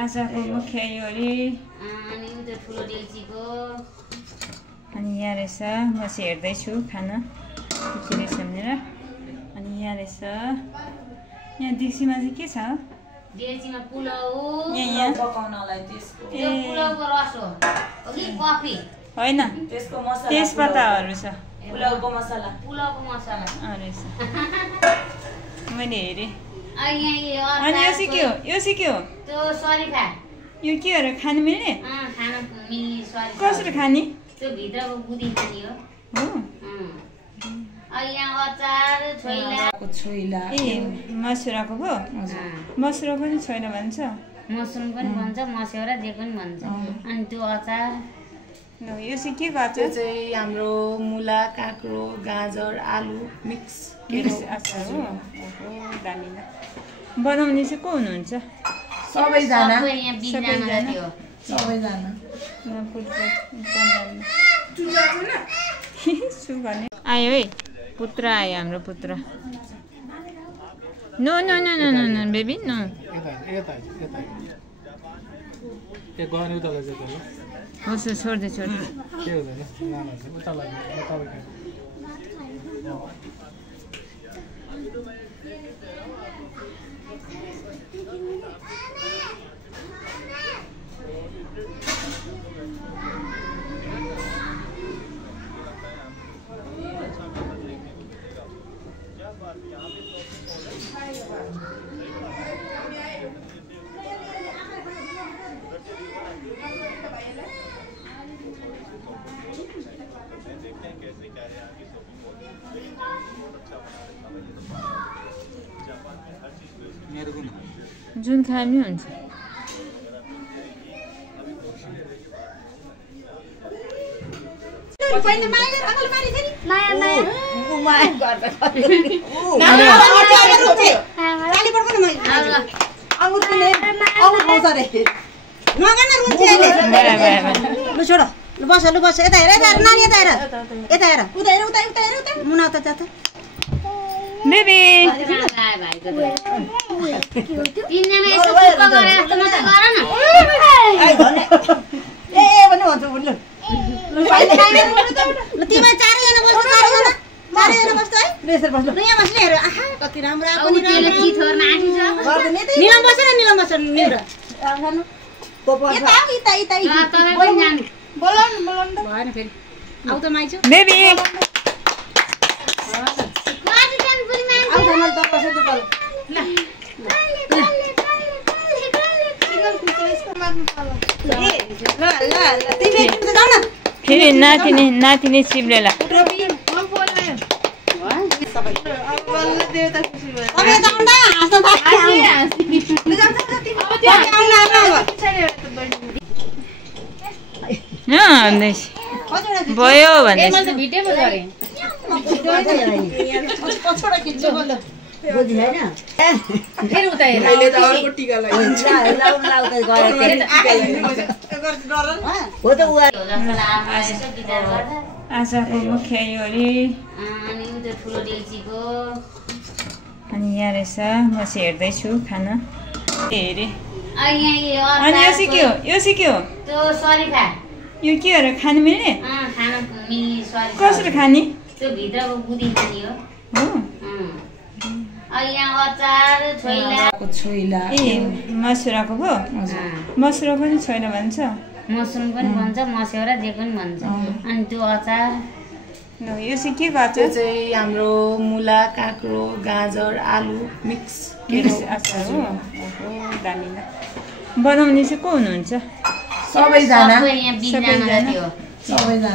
आजको मुख्य यो अरे अनि यहाँ रहेछ म चाहिँ हेर्दैछु खाना के रहेछ भनेर। अनि यहाँ रहेछ यहाँ डेक्चीमा चाहिँ के छ? डेक्चीमा पुलाउ यहाँ पकाउनलाई त्यसको पुलाउको रस हो कि कफी होइन त्यसको मसला तेजपत्ताहरू छ। पुलाउको मसला रहेछ मैले हेरेँ। अनि अनि यो चाहिँ के हो? यो चाहिँ के हो? त्यो सरिफा यो के हो र खानु मिल्ने? खाना मिल्ने सरिफा कसरी खाने? त्यो भित्रको बुदी खाने हो। यहाँ अचार छोइला ए मसुराको पो? मसुरा पनि छैन भन्छ, मसरुम पनि भन्छ, मस्यौरा जे पनि भन्छ। अनि त्यो अचार यो चाहिँ के को त्यो अचार? चाहिँ हाम्रो मुला, काँक्रो, गाजर, आलु मिक्स अचार हो। दामी ल। बनाउने चाहिँ को हुनुहुन्छ? सबैजना यहाँ बिजनामा थियो सबैजना आयो है पुत्र आयो हाम्रो पुत्र। No no no no no no baby no. होस् छोड्दे छोड्दे। जुन खाने हुन्छ बेबी फेरि नातिनी नातिनी चिप्लेला भयो भने आजको मुख्य यो अरे अनि यहाँ रहेछ म चाहिँ हेर्दैछु खाना हेरेँ। अनि यो चाहिँ के हो? यो चाहिँ के हो? त्यो सरिफा यो के हो र खानु मिल्ने? खाना मिल्ने सरिफा कसरी खाने? त्यो भित्रको बुदी खाने हो। यहाँ अचार छोइला ए मसुराको पो? मसुरा पनि छैन भन्छ, मसरुम पनि भन्छ, मस्यौरा जे पनि भन्छ। अनि त्यो अचार यो चाहिँ के को त्यो अचार? चाहिँ हाम्रो मुला, काँक्रो, गाजर, आलु मिक्स अचार हो। दामी ल। बनाउने चाहिँ को हुनुहुन्छ? सबैजना यहाँ बिजनामा थियो सबैजना